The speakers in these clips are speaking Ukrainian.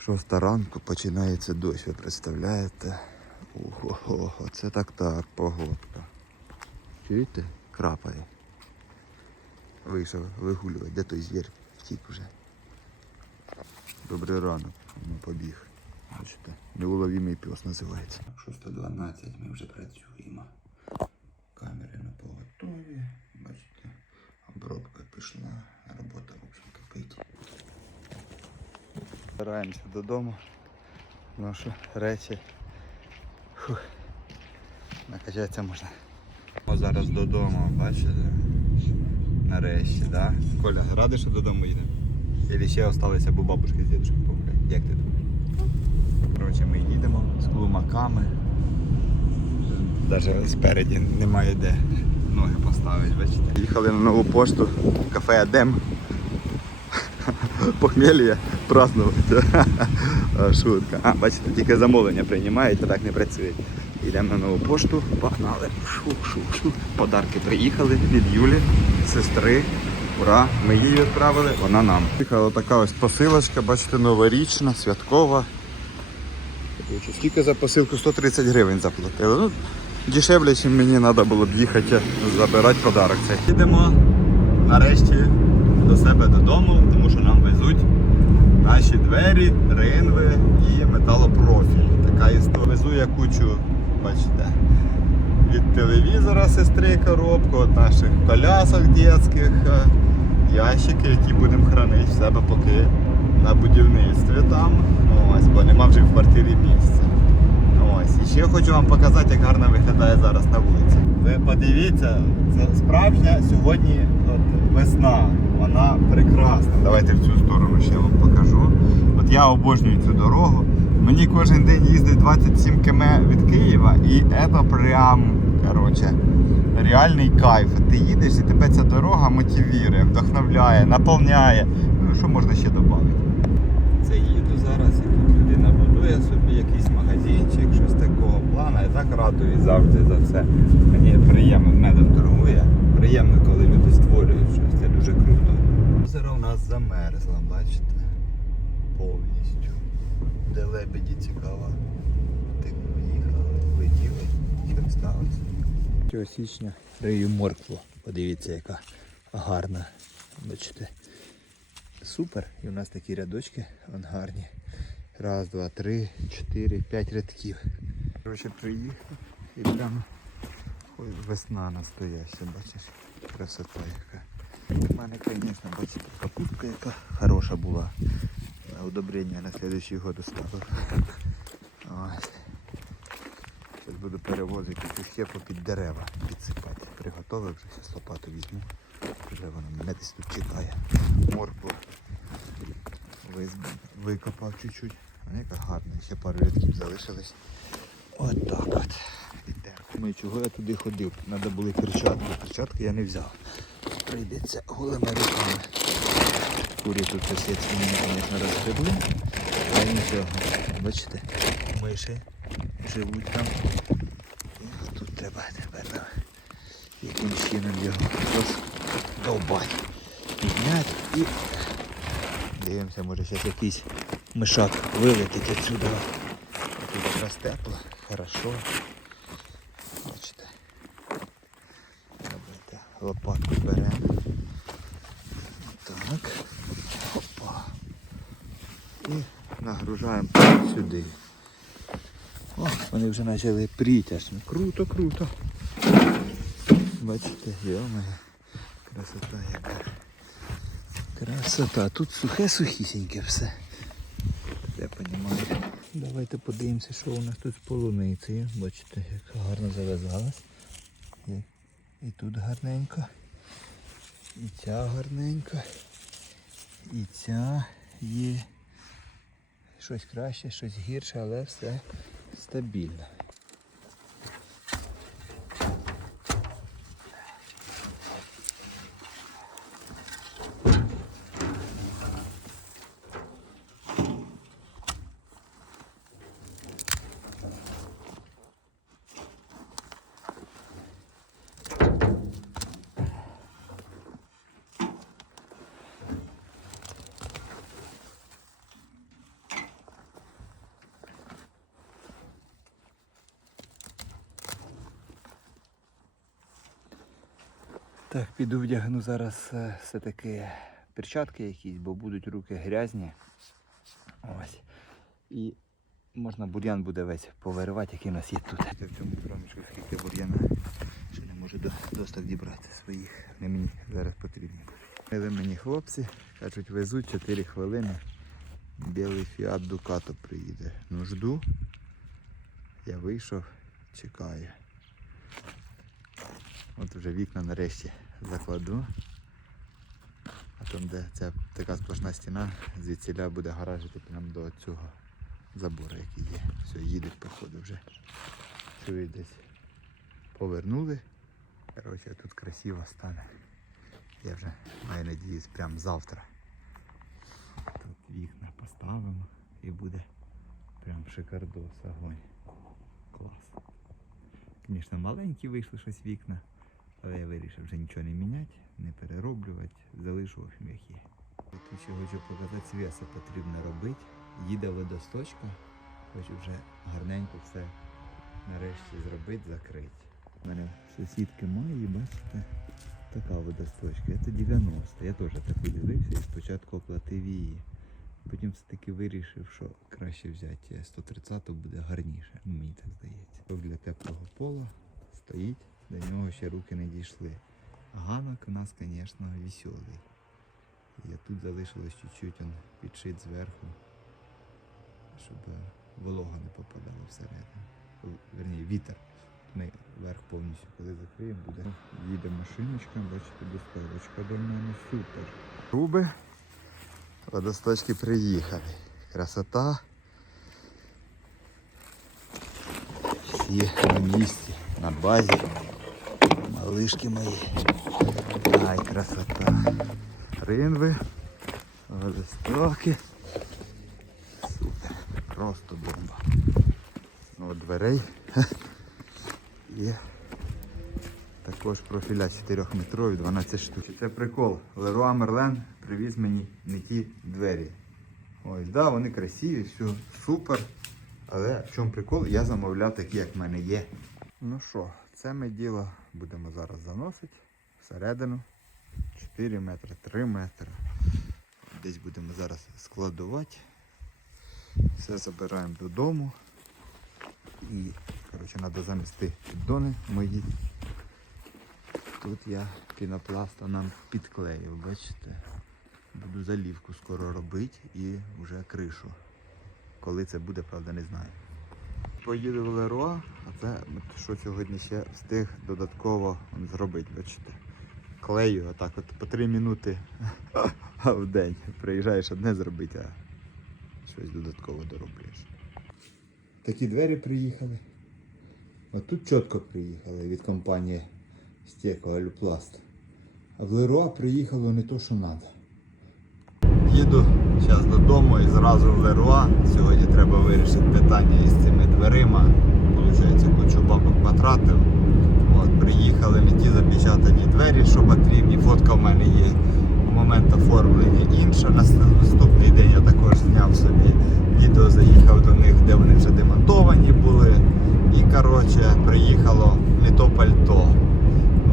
Шоста ранку починається дощ, ви представляєте? Ого, це так так, погодка. Чуєте? Крапає. Вийшов вигулювати, де той звір? Втік уже. Добрий ранок, ну побіг. Бачите, неуловімий пес називається. 6.12 ми вже працюємо. Камери на поготові. Бачите, обробка пішла, робота в общем кипить. Збираємося додому. Наші речі. Фух. Накачатися можна. О, зараз додому, бачите? Нарешті, да? Коля, радий, що додому їдемо? Или ще залишилися, бо бабушки з дідушкою погуляють. Як ти думаєш? Коротше, ми їдемо з клумаками. Навіть спереді немає де ноги поставити, бачите? Їхали на нову пошту, кафе Адем. Похмелье празднувати. Шутка. А, бачите, тільки замовлення приймають, а так не працює. Йдемо на нову пошту, погнали. Шу-шу-шу. Подарки приїхали від Юлі, сестри. Ура! Ми її відправили, вона нам. Приїхала така ось посилочка, бачите, новорічна, святкова. Скільки за посилку? 130 гривень заплатили. Ну, дешевле, ніж мені треба було б їхати забирати подарок цей. Їдемо нарешті до себе додому, тому що нам везуть наші двері, ринви і металопрофіль. Така історія. Везу я кучу, бачите, від телевізора сестри коробку, від наших колясок дитячих, е, ящики, які будемо хранити в себе поки на будівництві там. Ось, бо нема вже в квартирі місця. Ось. І ще хочу вам показати, як гарно виглядає зараз на вулиці. Ви подивіться, це справжня сьогодні от, весна. Вона прекрасна. Давайте в цю сторону ще вам покажу. От я обожнюю цю дорогу. Мені кожен день їздить 27 км від Києва і це прям коротше, реальний кайф. Ти їдеш і тебе ця дорога мотивує, вдохновляє, наповняє. Ну що можна ще додати? Це їду зараз і тут людина будує собі якийсь магазинчик, щось такого плану. Я так радую завжди за це. Мені приємно медом торгує. Приємно, коли люди створюють щось. Замерзло, бачите? Повністю. Де лебеді цікаво. Ти поїхали, летіли, що сталося. 3 січня рию моркву. Подивіться, яка гарна. Бачите. Супер. І у нас такі рядочки вон гарні. Раз, два, три, чотири, п'ять рядків. Коротше, приїхав і прямо весна настояща, бачиш, красота яка. У мене, звісно, бачите, покупка яка хороша була. На удобрення на следующий год оставив. Ось. Зараз буду перевозити цю щепу під дерева, підсипати. Приготовив вже, зараз лопату візьму. Вже вона мене десь тут чекає. Моркву виз- викопав чуть-чуть. Вона яка гарна, ще пару рядків залишилось. От так от. Думаю, чого я туди ходив? Треба були перчатки. Перчатки я не взяв. Прийдеться голими руками. Курі тут сусідські мені, звісно, розгребли. Але нічого. Бачите, миші живуть там. І тут треба тепер нам яким чином його довбати. Підняти і дивимося, може зараз якийсь мишак вилетить отсюди. Тут якраз тепло, хорошо. Бачите. Давайте лопатку беремо. Так. Опа. І нагружаємо сюди. О, вони вже почали пріти. Ну, Круто, круто. Бачите, йомає. Красота яка. Красота. Тут сухе сухісіньке все. Я розумію. Давайте подивимося, що у нас тут з полуницею. Бачите, як гарно зав'язалась. І, тут гарненько. І ця гарненько. І ця є щось краще, щось гірше, але все стабільно. Так, піду вдягну зараз е, все-таки перчатки якісь, бо будуть руки грязні. Ось. І можна бур'ян буде весь повиривати, який у нас є тут. В цьому проміжку скільки бур'яна. Ще не можу до досток дібрати своїх. Вони мені зараз потрібні будуть. Мили мені хлопці, кажуть, везуть 4 хвилини. Білий фіат Дукато приїде. Ну жду. Я вийшов, чекаю. От вже вікна нарешті закладу. А там, де ця така сплошна стіна, звідсіля буде гаражити прямо до цього забору, який є. Все, їдуть, походу вже. Чую десь повернули. Коротше, тут красиво стане. Я вже маю надіюсь прямо завтра. Тут вікна поставимо і буде прям шикардос, огонь. Клас. Звісно, маленькі вийшли щось вікна, але я вирішив вже нічого не міняти, не перероблювати, залишу як є. Тут ще хочу показати, свеса потрібно робити. Їде водосточка, хочу вже гарненько все нарешті зробити, закрити. У мене сусідки має, бачите, така водосточка. Це 90. Я теж таку дивився і спочатку оплатив її. Потім все-таки вирішив, що краще взяти 130 буде гарніше. Мені так здається. Для теплого пола стоїть, до нього ще руки не дійшли. Ганок у нас, звісно, веселий. І тут залишилось чуть-чуть он підшит зверху, щоб волога не попадала всередину. Верні, вітер. Ми верх повністю коли закриємо, буде. Їде машиночка, бачите, доставочка до мене супер. Труби Водосточки приїхали. Красота. Всі на місці, на базі. Малишки мої. Ай, красота. Ринви, водостоки. Супер. Просто бомба. Ну, от дверей є. Також профіля 4 метрові, 12 штук. Це прикол. Леруа Мерлен привіз мені не ті двері. Ось, да, вони красиві, все супер. Але в чому прикол? Я замовляв такі, як в мене є. Ну що, це ми діло будемо зараз заносити всередину. 4 метри, 3 метри. Десь будемо зараз складувати. Все забираємо додому. І коротше, треба замести піддони мої. Тут я пінопласта нам підклеїв, бачите? Буду залівку скоро робити і вже кришу. Коли це буде, правда, не знаю. Поїду в Леруа, а це що сьогодні ще встиг додатково зробити, бачите. Клею отак от по 3 минути в день. Приїжджаєш одне зробити, а щось додатково дороблюєш. Такі двері приїхали. А тут чітко приїхали від компанії Стеко Алюпласт. А в Леруа приїхало не то, що треба. Їду зараз додому і зразу в Леруа. Сьогодні треба вирішити питання із цими дверима. Получається, кучу бабок потратив. От, приїхали не ті запечатані двері, що потрібні. Фотка в мене є. У момент оформлення інша. На наступний день я також зняв собі відео, заїхав до них, де вони вже демонтовані були. І коротше приїхало не то пальто.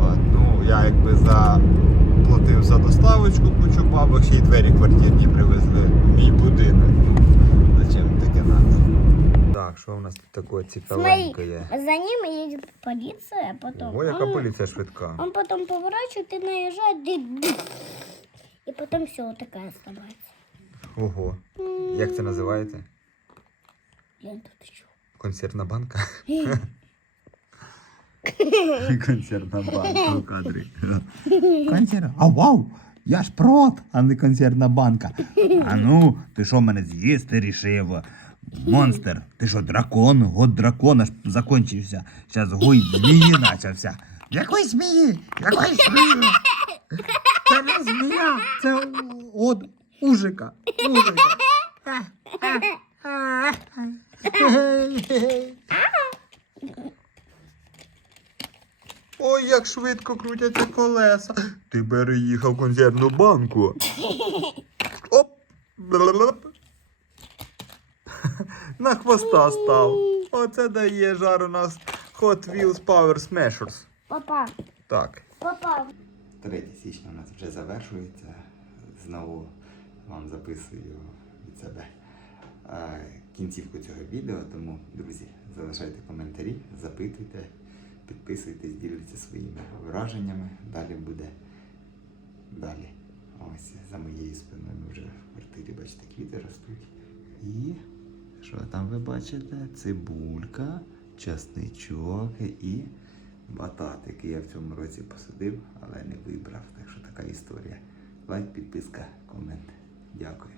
От, ну, я якби заплатив за доставочку кучу бабок, ще й двері квартирні привезли в мій будинок. Ну, зачем таке треба? Так, що у нас тут такое цікавеньке є? За ним едет полиция, а потом Ой, яка он, поліція швидка. он потом поворачивает и наезжает, ды- ды. и потом все вот такая оставается. Ого. Як це називається? Лента ты чё? Консервна банка. Консервна банка у кадрі. Консерв. А вау! Я ж прот, а не консервна банка. А ну, ти що мене з'їсти рішив? Монстр, ти що, дракон? Год дракона ж закончився. Зараз гой змії почався. Якої змії? Якої змії? Це не змія, це от ужика. Ужика. Ой, як швидко крутяться колеса. Ти переїхав консервну банку. Оп! На хвоста став. Оце дає жар у нас Hot Wheels Power Smashers. Папа, Так. папа, 3 січня у нас вже завершується. Знову вам записую від себе кінцівку цього відео. Тому, друзі, залишайте коментарі, запитуйте, підписуйтесь, діліться своїми враженнями. Далі буде далі. Ось за моєю спиною вже в квартирі, бачите, квіти ростуть. І що там ви бачите? Цибулька, часничок і батат, який я в цьому році посадив, але не вибрав. Так що така історія. Лайк, підписка, комент. Дякую.